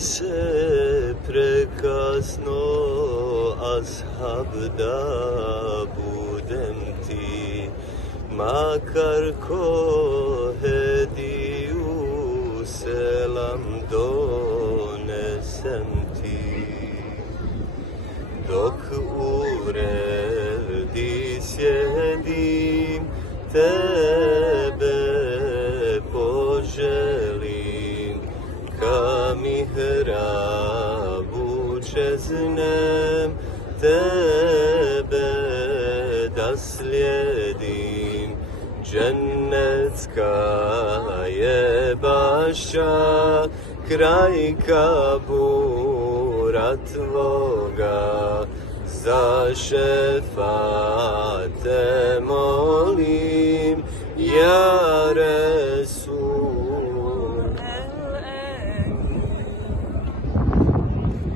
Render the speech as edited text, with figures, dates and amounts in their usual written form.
se prekasno, ashab, da budem ti, makar ko hediju selam donesem ti. Dok u revdi sjedim, tebe poželim, ka mihrabu čeznem, tebe da slijedim. Džennetska je bašća, kraj kabura tvoga, za šefate molim, ja